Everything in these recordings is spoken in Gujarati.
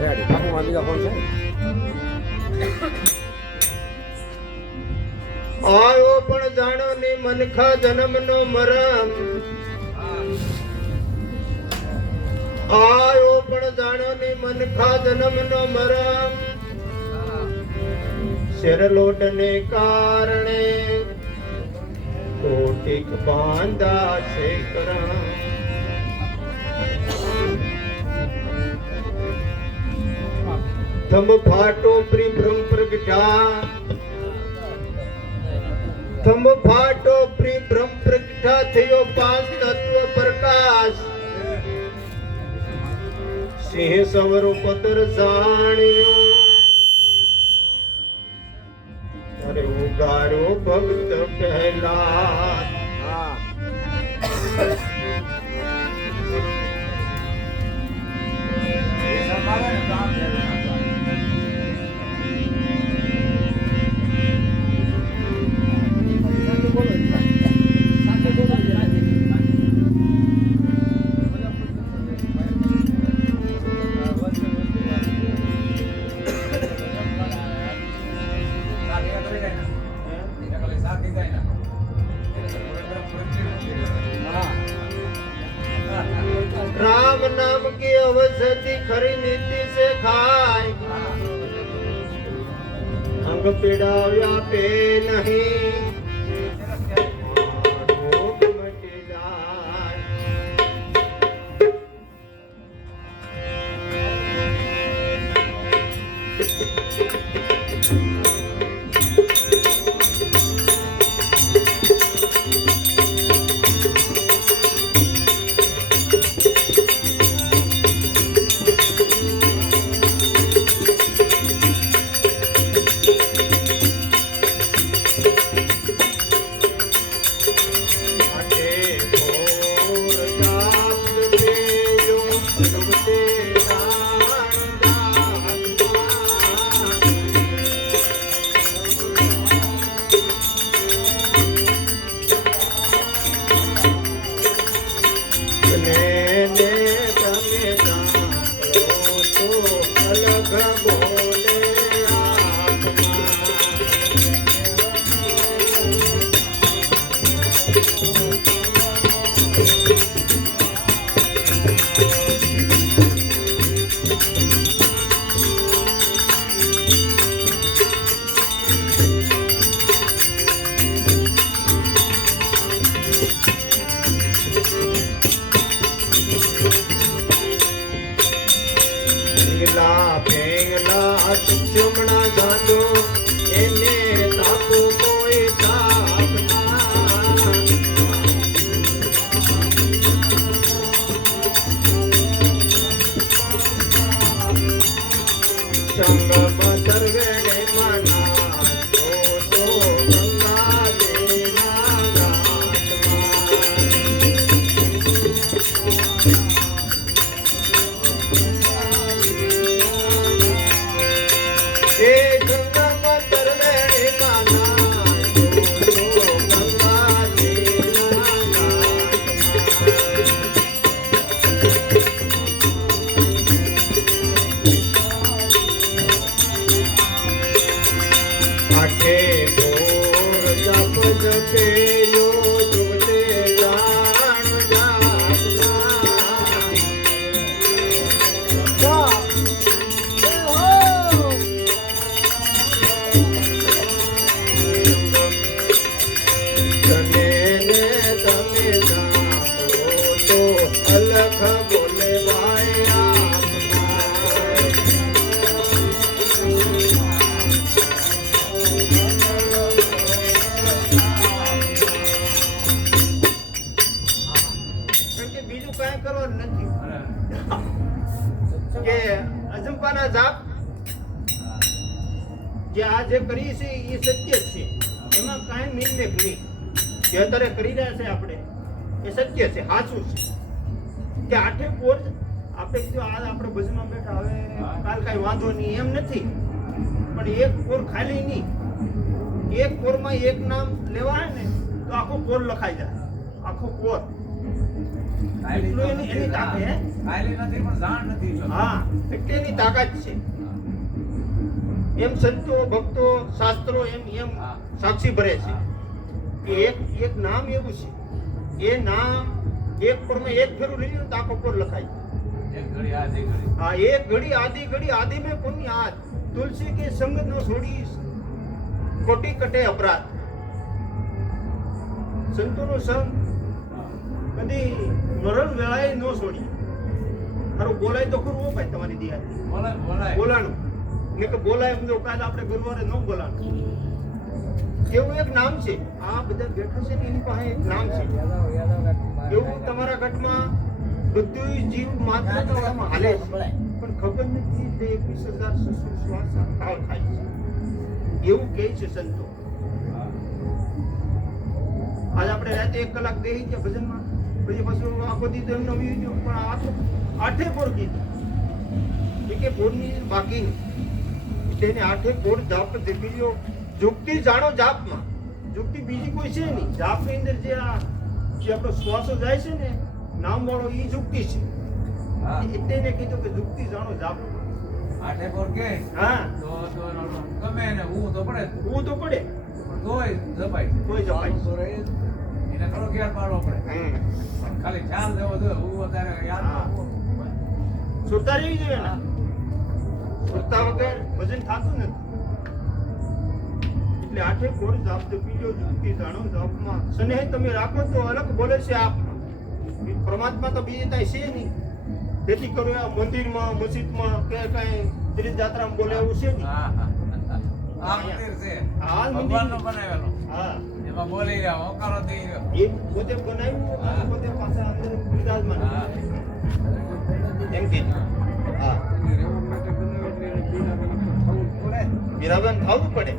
રેડી બાપુમાં બીજા કોણ છે આયો પણ જાણો ને મનખા જન્મનો મરમ આયો પણ જાણો ને મનખા જન્મનો મરમ શેરલોટ ને કારણે કોટિક બાંધા છે કરમ થંભ ફાટો પ્રી ભ્રમ પ્રગટા થંભ ફાટો પ્રી ભ્રમ પ્રગટા થયો પાંચ તત્વ પ્રકાશ સિંહ સવરો પદર જાણ્યો અરે ઉગારો ભક્ત પહેલા હા राम नाम की अवसति खरी नीति से खाए अंग पीड़ा व्यापे नहीं रोग मटे जाए ચુમણા ગાંડો એને તાપો કોઈ તાપ સંગમ સર્વેણે મના તો ગંગા દેના અજંપાના જાપ જે આ જે કરી છે એ સત્ય છે એમાં કાંઈ નિર્લેખ નહીં જે અત્યારે કરી રહ્યા છે આપણે એ સત્ય છે સાચું છે કે આઠે પોર આપણે કીધું આ આપણે ભજનમાં બેઠા હવે કાલ કાંઈ વાંધો નહીં એમ નથી પણ એક પોર ખાલી નહીં એક પોરમાં એક નામ લેવાય ને તો આખો પોર લખાઈ જાય આખો પોર એટલું એની તાકાત હે. કાયલી નથી પણ જાણ નથી જો. હા એટલે એની તાકાત છે. એમ સંતો ભક્તો શાસ્ત્રો એમ હા. સાક્ષી ભરે છે કે એક નામ એવું છે, એ નામ એક પરમાં એક ફેરું લઈ લો તો આખો પર લખાય. એક ઘડી આ જે ઘડી. હા એક ઘડી આદિ મેં કોની આદ તુલસી કે સંગ નો છોડી કોટી કટે અપરાધ. સંતોનો સંગ કદી મરણ વેળાએ ન છોડી. તારું બોલાય તો ખરું હો ભાઈ તમારી દિયાથી બોલાય બોલાય. બોલાનું ને કે બોલાય એમ જો કાલે આપણે ગુરુવારે ન બોલાનું. એવું એક નામ છે. આ બધા બેઠા છે ને એની પાસે એક નામ છે. એવું તમારા ઘટમાં બધું જીવ માત્ર તો આમાં હાલે છે પણ ખબર નથી તે 21,000 શ્વાસ કાળ ખાય છે એવું કહે છે સંતો. આજ આપણે રાતે 1 કલાક બેસી ગયા ભજનમાં, પછી પાછું આખો દી તો એમનો વી ગયો, પણ આ તો આઠે પોર કીધું કે પોરની બાકી નહીં. તેને આઠે પોર જાપ જપી લ્યો. જુક્તિ જાણો જાપમાં. જુક્તિ બીજી કોઈ છે નહીં. જાપની અંદર જે આપણો શ્વાસો જાય છે ને નામ વાળો એ જુક્તિ છે. હા. એટલે એને કીધું કે જુક્તિ જાણો જાપ. આઠે પર કે હા તો ગમે એને હું તો પડે જ. હું તો પડે પણ તોય જપાય. કોઈ જપાય. એને થોડો ઘેર પાડવો પડે. હમ. પણ ખાલી ખ્યાલ દેવો જોઈએ. હું વધારે યાદ હા. રાખવું. સુરતા રહેવી જોઈએ ને. સુરતા વગર ભજન થતું નથી. એટલે આઠે પોર જાપ જપી લ્યો. જુક્તિ જાણો જાપમાં. સ્નેહ તમે રાખો તો અલગ બોલે છે આપમાં. પરમાત્મા તો બીજે કાંઈ છે નહીં. તેથી કરો આ મંદિરમાં મસ્જિદમાં કે કાંઈ તીર્થયાત્રામાં બોલે એવું છે નહીં. હા, હા. આ મંદિર છે. આ મંદિર. ભગવાનનો બનાવેલો. હા એમાં બોલી રહ્યા હોકારો દઈ રહ્યો. એ પોતે બનાવ્યું અને પોતે પાછા અંદર બિરાજમાન. હા. એમ કે હા બિરાજમાન થવું પડે.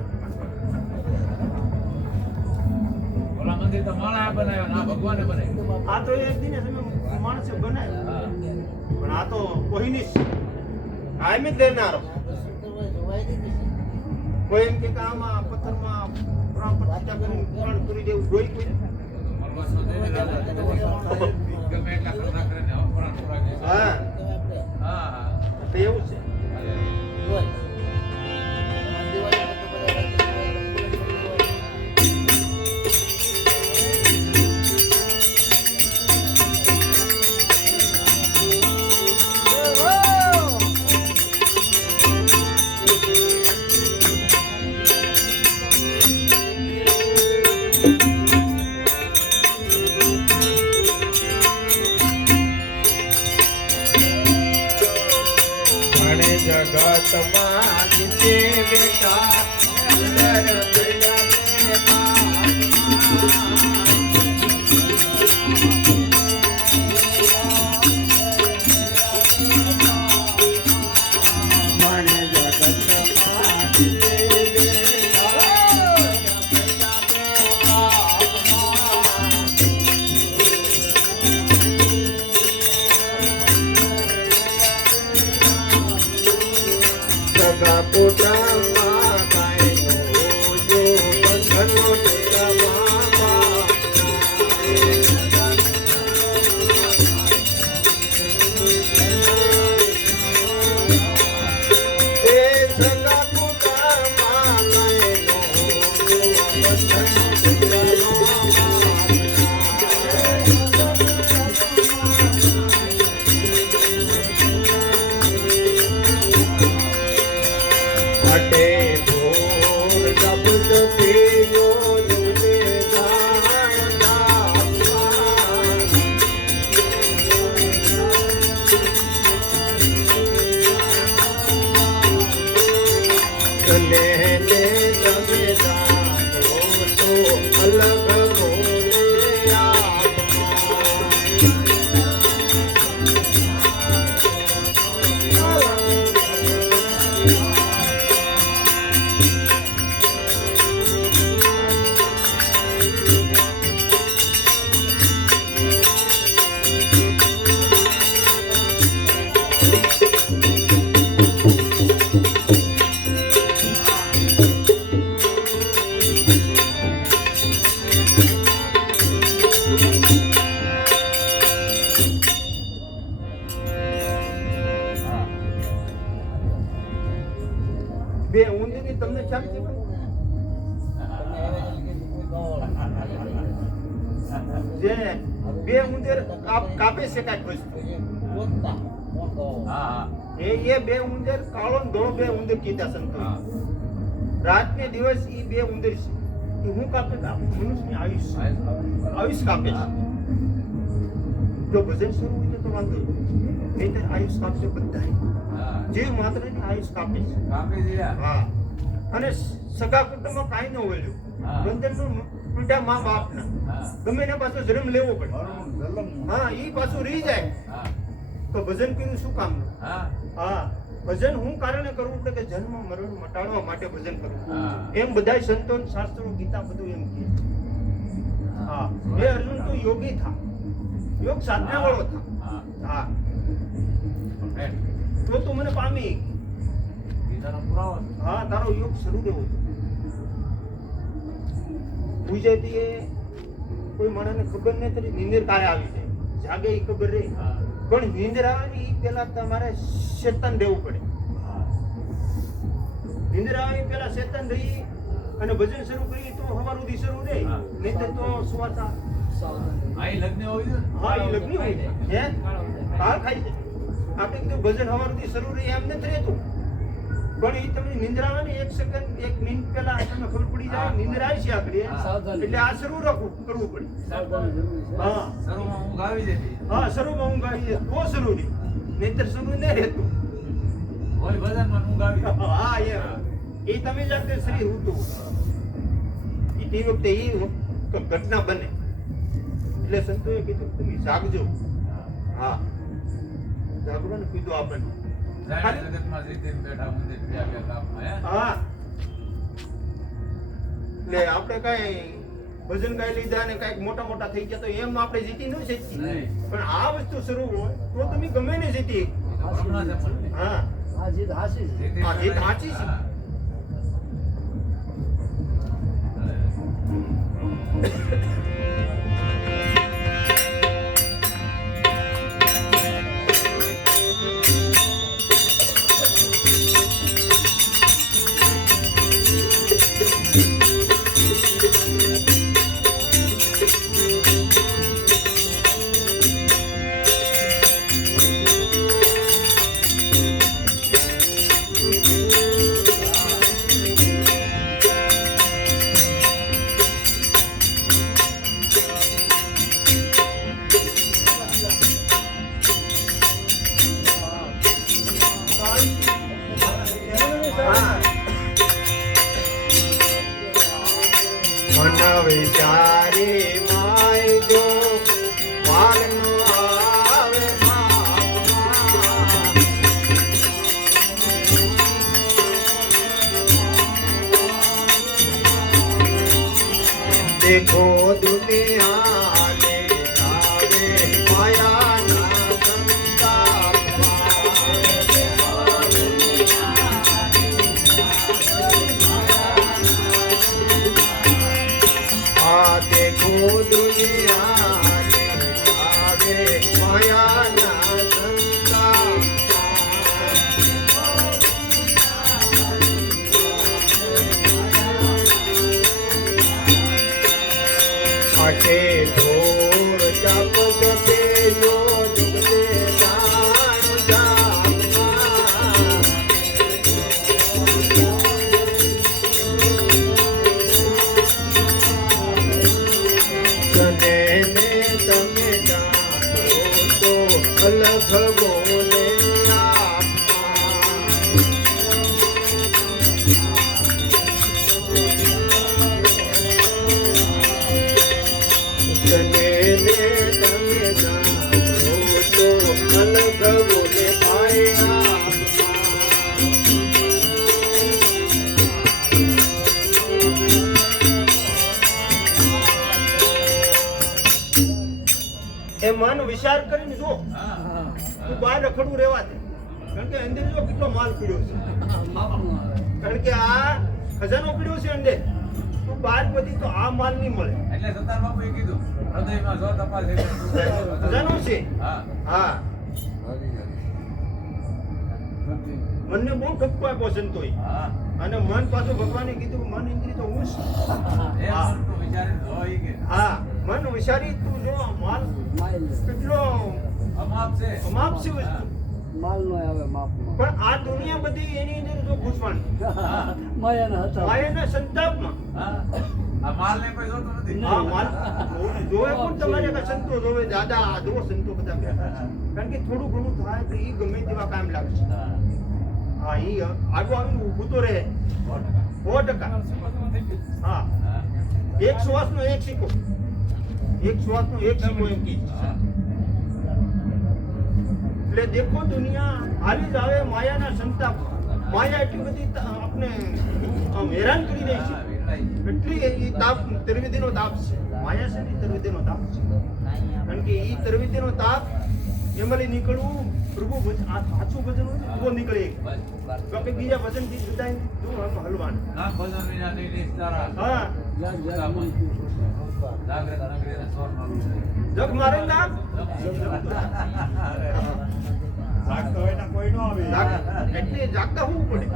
ઓલા મંદિર તો માણસે બનાવ્યો ને આ ભગવાને બનાવ્યું. આ તો એક દિને તમે માણસે બનાવ્યું હા. પણ આ તો કોઈની જ કાયમી જ લેનારો. કોઈ એમ કે આમાં પથ્થરમાં પ્રાણ પ્રતિષ્ઠા કરું, પ્રાણ કરી દેવું કોઈ કોઈ ભગવાનનો દેવી લાગે. ગમે એટલા ખર્ચા કરીને અપરાધ પૂરા કરે છે. હા હા, હા. તો એવું છે. જગતમાં જીતે બેટા અંદર પીડાને મને જગતમાં જીતે સગા પોતામાં કાંઈ જો બંધનો ટેકામાં એ સગા પોતામાં કાંઈ જો બંધનો અટે ભોર શબ્દ પીયો જુદે સ્નેહને તમે રાખો તો અલગ બોલે બે ઉંદરની તમને ખ્યાલ છે ભાઈ? જે બે ઉંદર કાપે છે કાંઈક વસ્તુ, હા એ બે ઉંદર કાળો ને ધોળો બે ઉંદર કીધા સંતો. હા રાત ને દિવસ એ બે ઉંદર છે એ હું કાપે? મનુષ્યની આયુષ કાપે છે. જો ભજન શરૂ હોય તો વાંધો નહીં, આયુષ કાપશે બધા. હા જીવ માત્ર ની આયુષ કાપે છે. કાપી દીધા. હા, અને સગા કુટુંબમાં કાંઈ ન હોય. હા. બંધનનું ઉલટા મા બાપના હા ગમે એના પાછો જન્મ લેવો પડે. હા, ઈ પાછું રહી જાય હા તો ભજન કર્યું શું કામનું? હા હા, ભજન હું કારણે કરવું એટલે કે જન્મ મરણ મટાડવા માટે ભજન કરવું. હા. એમ બધાય સંતો ને શાસ્ત્રો ગીતા બધું એમ કહે છે. હા, હે અર્જુન તું યોગી થા, યોગ સાધના વાળો થા. હા હા, બેઠ. તો તું મને પામી. ગીતાનો પુરાવો છે. હા, તારો યોગ શરૂ રહેવો ગુજરાતી કોઈ માણસને ખબર નહીં તરી નીંદર કારે આવી જાય, જાગે એ ખબર રહી. હા પણ નીંદર આવે એ પેલા તમારે ચેતન રહેવું પડે. હા નીંદર આવે એ પેલા ચેતન રહી અને ભજન શરૂ કરી તો સવાર સુધી શરૂ રહે. હા. નહીંતર તો સુવાતા. આ ઈ લગ્ન હોય છે ને? હા, એ લગ્ન હોય છે. હે કાળ ખાઈ જાય. આપણે કીધું ભજન સવાર સુધી શરૂ રહે એમ નથી રહેતું. પણ એ તમને નીંદર આવે ને એક સેકન્ડ એક મિનિટ પહેલા તમને ખબર પડી જાય હા. નીંદર આવી છે આપણી. હા. એટલે આ શરૂ રાખવું કરવું પડે. હા શરૂમાં ઊંઘ આવી જતી. હા, શરૂમાં ઊંઘ આવી જાય તો શરૂ રહે, નહીંતર શરૂ નહીં રહેતું. હોય ભજનમાં ઊંઘ આવી જાય. હા, એ તમે જાતે શ્રી ઋતુ એ તે વખતે એ ઘટના બને એટલે સંતોએ કીધું તમે જાગજો. હા, જાગવાનું કીધું આપણને. જાણે જગતમાં જીતીને બેઠા મંદિર પ્યા બે કાપમાં, હે? હા, એટલે આપણે કઈ ભજન ગાઈ લીધા ને કઈક મોટા મોટા થઈ ગયા તો એમ આપણે જીતી ન શકીએ. નહીં. પણ આ વસ્તુ શરૂ હોય તો તમે ગમે ને જીતી. એ તો હમણાં જ અમલની. હા, જીતી હા, જીત સાચી છે. હા. મન વિચારી માય જો માલનો આવે માપમાં. દેખો દુનિયા ને આવે માયાના સંતાપમાં. देखो दुनिया आवे माया ना संता आटे ढोर जप जपे जो जुगते जान जामा. સને ને તમે જાણો તો અલગ બોલે સને ને તમે જાણો તો અલગ બોલે આયા. એ મન વિચાર કરીને જો હા તું બહાર રખડવું રહેવા દે, કારણ કે અંદર જો કેટલો માલ પીડ્યો છે. કારણ કે આ ખજાનો પીડ્યો છે અંદર, તું બહાર બધી તો આ માલ નહીં મળે. એટલે સતાર બાપુએ કીધું હૃદયમાં જો તપાસ છે તો ખજાનો છે. હા હા, મનને બહુ ઠપકો આપ્યો સંતોએ. હા. અને મન પાછું ભગવાને કીધું મન ઇન્દ્રિય તો હું જ છું. એ વસ્તુ વિચારીને જોઈ કે હા, મન વિચારી તું જો માલ માઇલ કેટલો અમાપ છે. અમાપ છે વસ્તુ. માલ નો આવે માપમાં. પણ આ દુનિયા બધી એની અંદર જો ઘૂસવાની માયાના હતા. માયાના સંતાપમાં. હા. આ માલને કોઈ જોતું નથી. હા, માલ જોવે પણ તમારે કે સંતો જોવે દાદા આ જો સંતો બધા બેઠા છે. કારણ કે થોડું ઘણું થાય તો ઈ ગમે તેવા કામ લાગશે. હા. હા, ઈ આગળ આવીને ઊભું તો રહે 100%. હા, હા. એક શ્વાસનો એક સિક્કો. એક શ્વાસનો એક સિક્કો એમ કહે છે. હા. એટલે દેખો દુનિયા હાલી જ આવે માયાના સંતાપ. માયા એટલી બધી આપણે હેરાન કરી દે છે. હા, વેરાઈ. એટલી એ તાપ ત્રિવિધિનો તાપ છે. માયા છે ને ત્રિવિધિનો તાપ છે. કારણ કે ઈ ત્રિવિધિનો તાપ એમાંથી નીકળવું પ્રભુ આ સાચું ભજન હોય ને તો નીકળે. બસ. બાકી બીજા ભજનથી બધા દૂર હલવાન. ના ભજન વિના નહીં નિસ્તારા. હા, જાગૃત નગરીને સ્વર્ણ રૂપ. જગ મારે ના એટલે જાગતા હોવું પડે.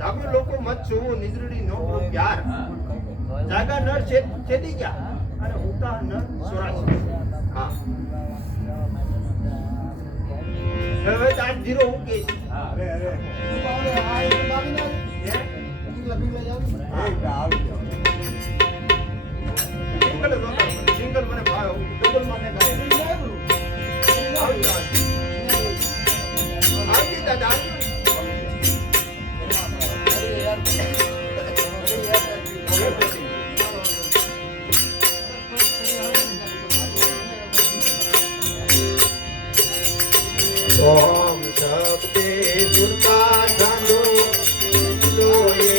જાગ્યો લોકો મત જોવો નિદ્રડી નો કરો પ્યાર. હા. જાગા નર છેદી ગયા અને ઉતા નર સ્વરાજ. હા, હવે આજ જીરો હું કે હા. સિંગલ મને ભાવ ડબલ મને આવતી દાદા ઓમ શબ્દે દુર્ગા જાનો લોએ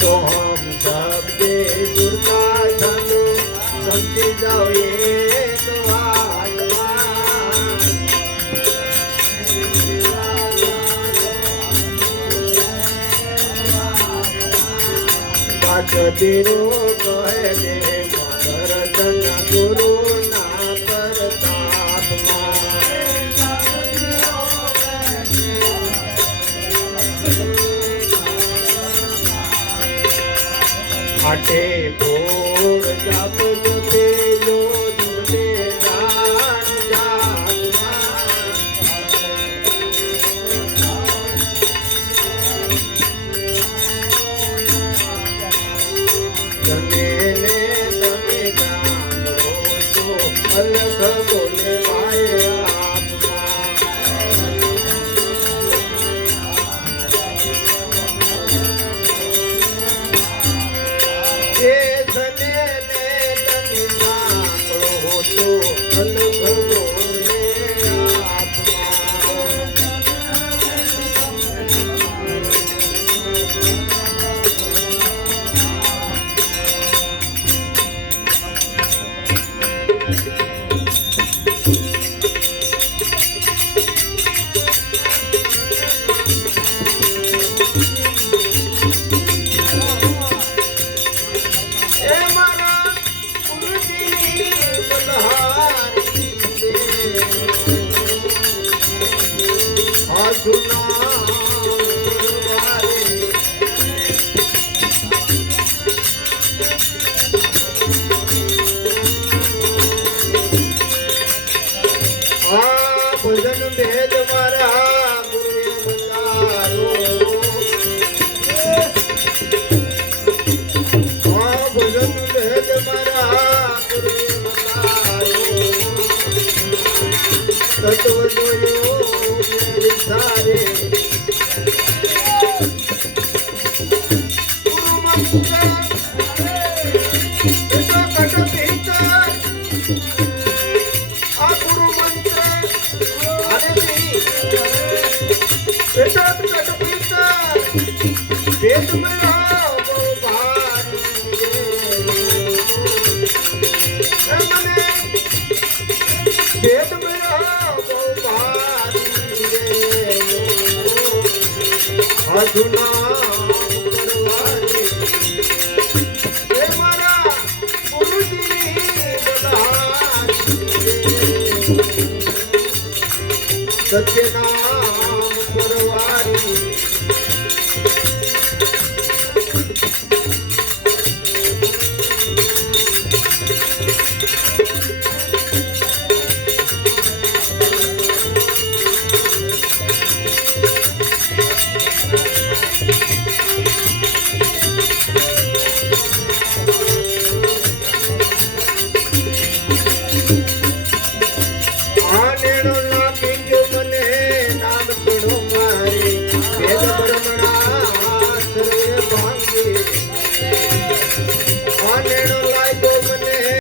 સોમ શબ્દે દુર્ગા જાનો સમજી જાઓ એક વાતમાં. પાછો કહે દે મગર તન ગુરુ ના પ્રતાપમાં. આટે ભોર જાપ જપે લો દુર્દે જાણ જાતમાં. તમે ને તમે જાણો છો અલગ બોલે ભાઈ એ ધને ને તમે જાણો છો અલગ બોલે એ મારા ગુરુજી બલહારી દે આ સુના આ ભજન ભેદ મારા ગુરુએ બતારો. આ ભજન ભેદ મારા ગુરુએ બતારો. તત્વ જોયો વિચારે ગુરુ મંત્ર એટલો કટ ભીતર. આ ગુરુ મંત્ર અરે એટલો કટ ભીતર વેદ મેળા બહુ ભારી મને વેદ મેળા બહુ ભારી અધુના કરવાની સત્યના